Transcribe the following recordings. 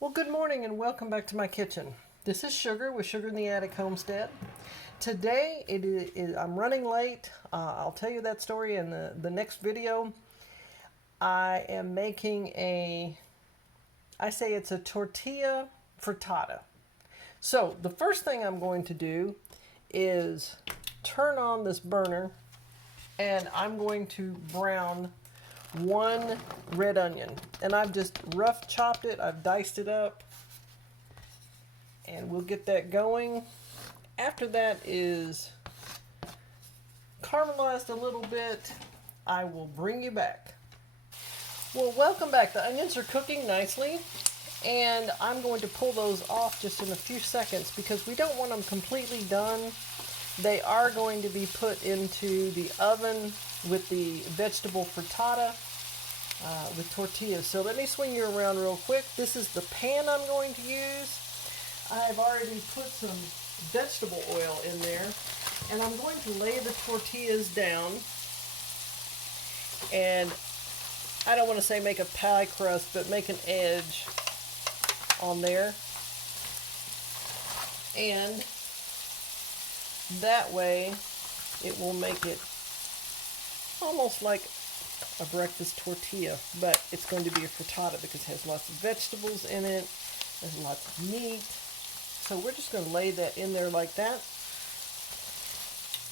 Well, good morning and welcome back to my kitchen. This is Sugar with Sugar in the Attic Homestead. Today I'm running late. I'll tell you that story in the next video. I am making I say it's a tortilla frittata. So the first thing I'm going to do is turn on this burner and I'm going to brown one red onion, and I've just rough chopped it. I've diced it up, and we'll get that going. After that is caramelized a little bit, I will bring you back. Well, welcome back. The onions are cooking nicely, and I'm going to pull those off just in a few seconds because we don't want them completely done. They are going to be put into the oven with the vegetable frittata with tortillas. So let me swing you around real quick. This is the pan I'm going to use. I've already put some vegetable oil in there, and I'm going to lay the tortillas down. And I don't want to say make a pie crust, but make an edge on there. And that way it will make it almost like a breakfast tortilla, but it's going to be a frittata because it has lots of vegetables in it. There's lots of meat. So we're just going to lay that in there like that.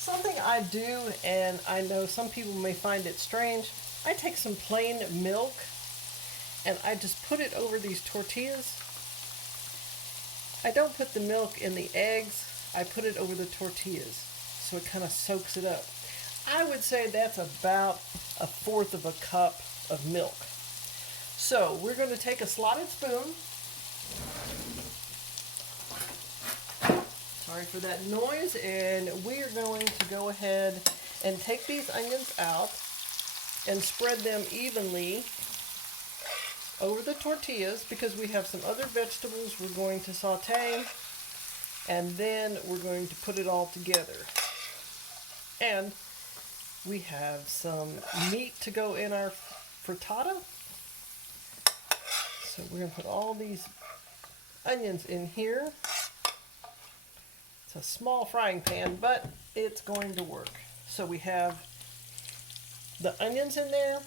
Something I do, and I know some people may find it strange, I take some plain milk and I just put it over these tortillas. I don't put the milk in the eggs. I put it over the tortillas so it kind of soaks it up. I would say that's about 1/4 of a cup of milk. So we're going to take a slotted spoon. Sorry for that noise. And we are going to go ahead and take these onions out and spread them evenly over the tortillas because we have some other vegetables we're going to saute, and then we're going to put it all together. And we have some meat to go in our frittata. So we're going to put all these onions in here. It's a small frying pan, but it's going to work. So we have the onions in there.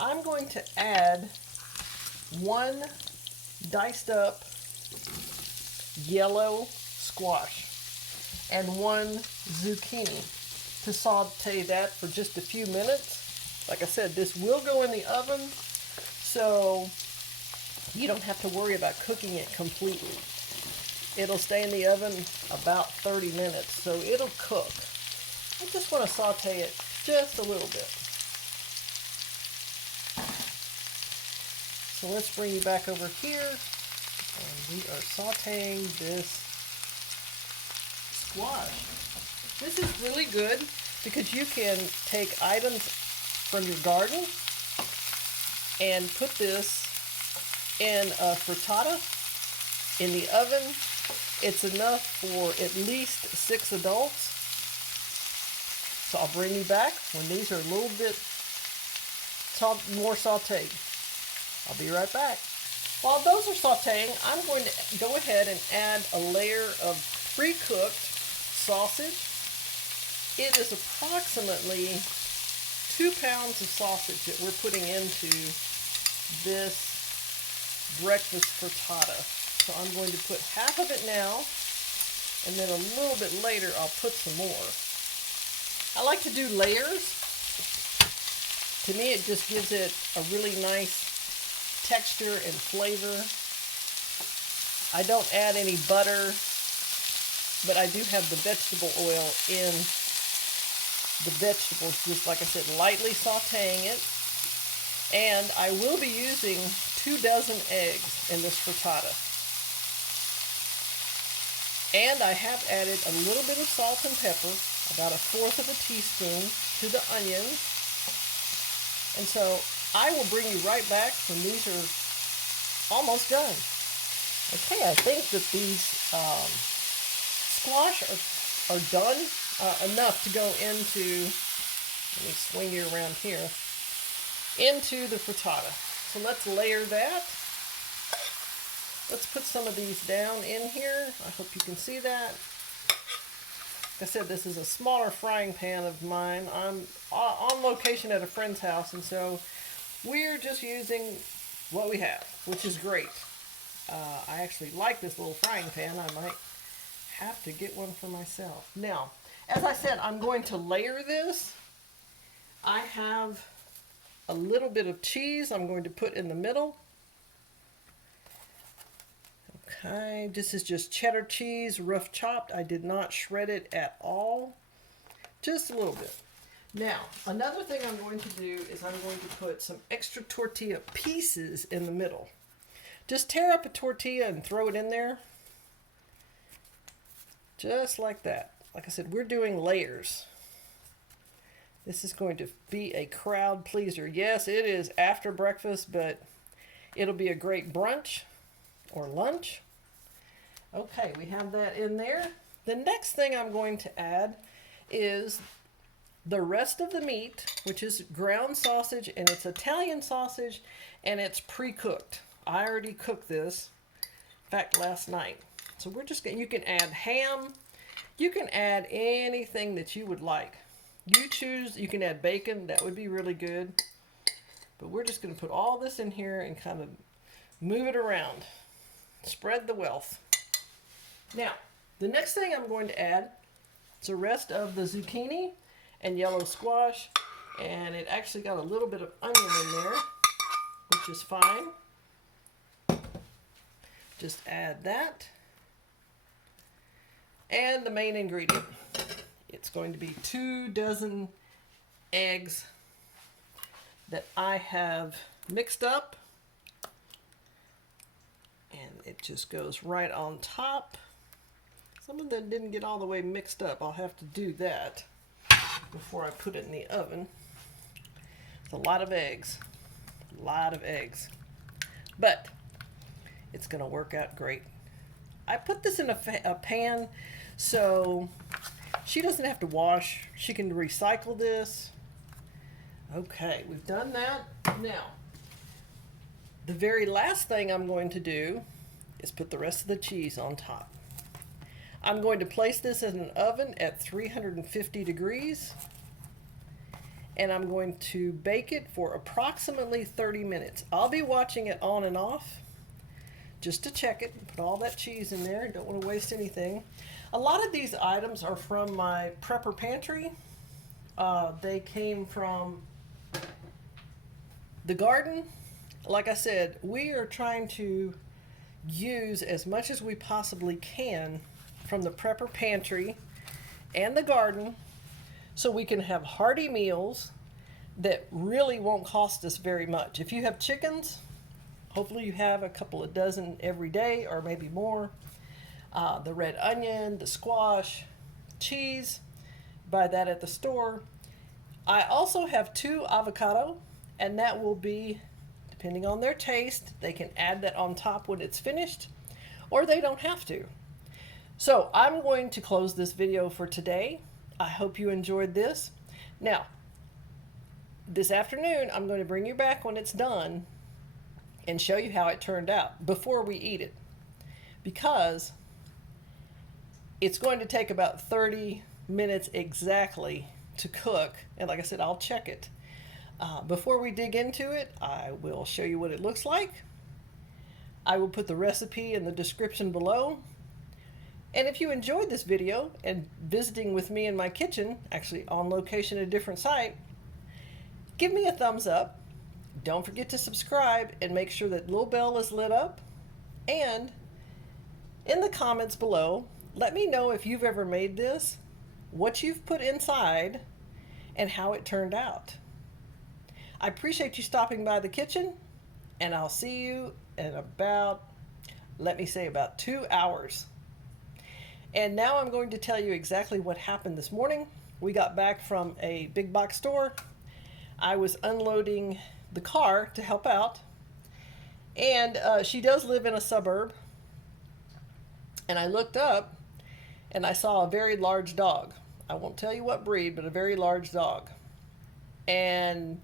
I'm going to add one diced up yellow squash and one zucchini to saute that for just a few minutes. Like I said, this will go in the oven, so you don't have to worry about cooking it completely. It'll stay in the oven about 30 minutes, so it'll cook. I just want to saute it just a little bit. So let's bring you back over here, and we are sauteing this squash. This is really good because you can take items from your garden and put this in a frittata in the oven. It's enough for at least 6 adults. So I'll bring you back when these are a little bit more sauteed. I'll be right back. While those are sauteing, I'm going to go ahead and add a layer of pre-cooked sausage. It is approximately 2 pounds of sausage that we're putting into this breakfast frittata. So I'm going to put half of it now, and then a little bit later I'll put some more. I like to do layers. To me it just gives it a really nice texture and flavor. I don't add any butter, but I do have the vegetable oil in the vegetables, just like I said, lightly sauteing it. And I will be using 24 eggs in this frittata. And I have added a little bit of salt and pepper, about 1/4 of a teaspoon, to the onions. And so I will bring you right back when these are almost done. Okay, I think that these squash are done enough to go into, let me swing you around here, into the frittata. So let's layer that. let's put some of these down in here. I hope you can see that. Like I said, this is a smaller frying pan of mine. I'm on location at a friend's house, and so we're just using what we have, which is great. I actually like this little frying pan. I might have to get one for myself. Now, as I said, I'm going to layer this. I have a little bit of cheese I'm going to put in the middle. Okay, this is just cheddar cheese, rough chopped. I did not shred it at all. Just a little bit. Now, another thing I'm going to do is I'm going to put some extra tortilla pieces in the middle. Just tear up a tortilla and throw it in there. Just like that. Like I said, we're doing layers. This is going to be a crowd pleaser. Yes, it is after breakfast, but it'll be a great brunch or lunch. Okay, we have that in there. The next thing I'm going to add is the rest of the meat, which is ground sausage, and it's Italian sausage, and it's pre-cooked. I already cooked this, in fact, last night. So we're just going, you can add ham, you can add anything that you would like. You choose, you can add bacon, that would be really good. But we're just going to put all this in here and kind of move it around. Spread the wealth. Now, the next thing I'm going to add is the rest of the zucchini and yellow squash, and it actually got a little bit of onion in there, which is fine. Just add that. And the main ingredient. It's going to be 2 dozen eggs that I have mixed up. And it just goes right on top. Some of them didn't get all the way mixed up. I'll have to do that before I put it in the oven. It's a lot of eggs. A lot of eggs. But it's going to work out great. I put this in a pan so she doesn't have to wash. She can recycle this. Okay, we've done that. Now, the very last thing I'm going to do is put the rest of the cheese on top. I'm going to place this in an oven at 350 degrees, and I'm going to bake it for approximately 30 minutes. I'll be watching it on and off just to check it. Put all that cheese in there. Don't want to waste anything. A lot of these items are from my prepper pantry. They came from the garden. Like I said, we are trying to use as much as we possibly can from the prepper pantry and the garden so we can have hearty meals that really won't cost us very much. If you have chickens, hopefully you have a couple of dozen every day or maybe more. The red onion, the squash, cheese, buy that at the store. I also have 2 avocado, and that will be, depending on their taste, they can add that on top when it's finished, or they don't have to. So I'm going to close this video for today. I hope you enjoyed this. Now, this afternoon, I'm going to bring you back when it's done and show you how it turned out before we eat it, because it's going to take about 30 minutes exactly to cook. And like I said, I'll check it. Before we dig into it, I will show you what it looks like. I will put the recipe in the description below. And if you enjoyed this video and visiting with me in my kitchen, actually on location at a different site, give me a thumbs up. Don't forget to subscribe and make sure that little bell is lit up. And in the comments below, let me know if you've ever made this, what you've put inside, and how it turned out. I appreciate you stopping by the kitchen, and I'll see you in about, let me say, about 2 hours. And now I'm going to tell you exactly what happened this morning. We got back from a big box store. I was unloading the car to help out, and she does live in a suburb. And I looked up and I saw a very large dog. I won't tell you what breed, but a very large dog. And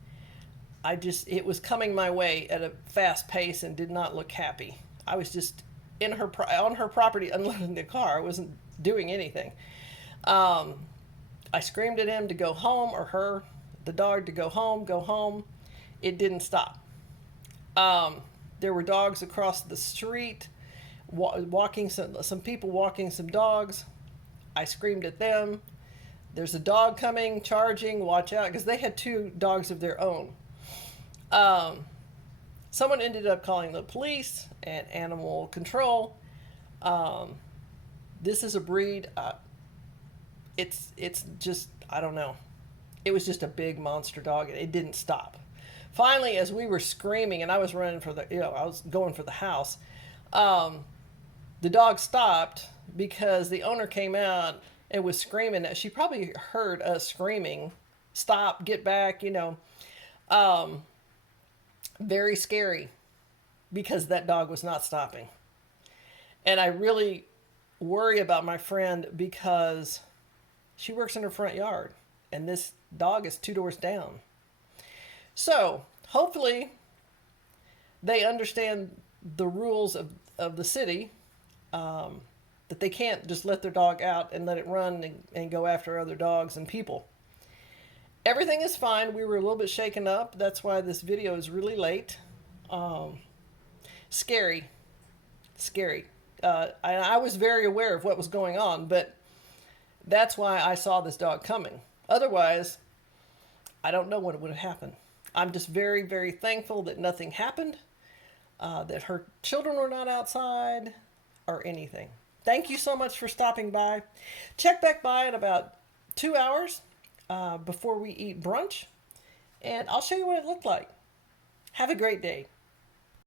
it was coming my way at a fast pace and did not look happy. I was just on her property unloading the car. I wasn't doing anything. I screamed at him to go home, or her, the dog, to go home, go home. It didn't stop. There were dogs across the street, walking some people walking some dogs. I screamed at them. There's a dog coming, charging, watch out, because they had 2 dogs of their own. Someone ended up calling the police and animal control. This is a breed, it's just, I don't know. It was just a big monster dog, and it didn't stop. Finally, as we were screaming, and I was running for I was going for the house, the dog stopped because the owner came out and was screaming. She probably heard us screaming, "Stop, get back," Very scary, because that dog was not stopping. And I really worry about my friend, because she works in her front yard, and this dog is 2 doors down. So hopefully they understand the rules of the city, that they can't just let their dog out and let it run and go after other dogs and people. Everything is fine. We were a little bit shaken up. That's why this video is really late. Scary. I was very aware of what was going on, but that's why I saw this dog coming. Otherwise, I don't know what would have happened. I'm just very, very thankful that nothing happened, that her children were not outside or anything. Thank you so much for stopping by. Check back by in about 2 hours before we eat brunch, and I'll show you what it looked like. Have a great day.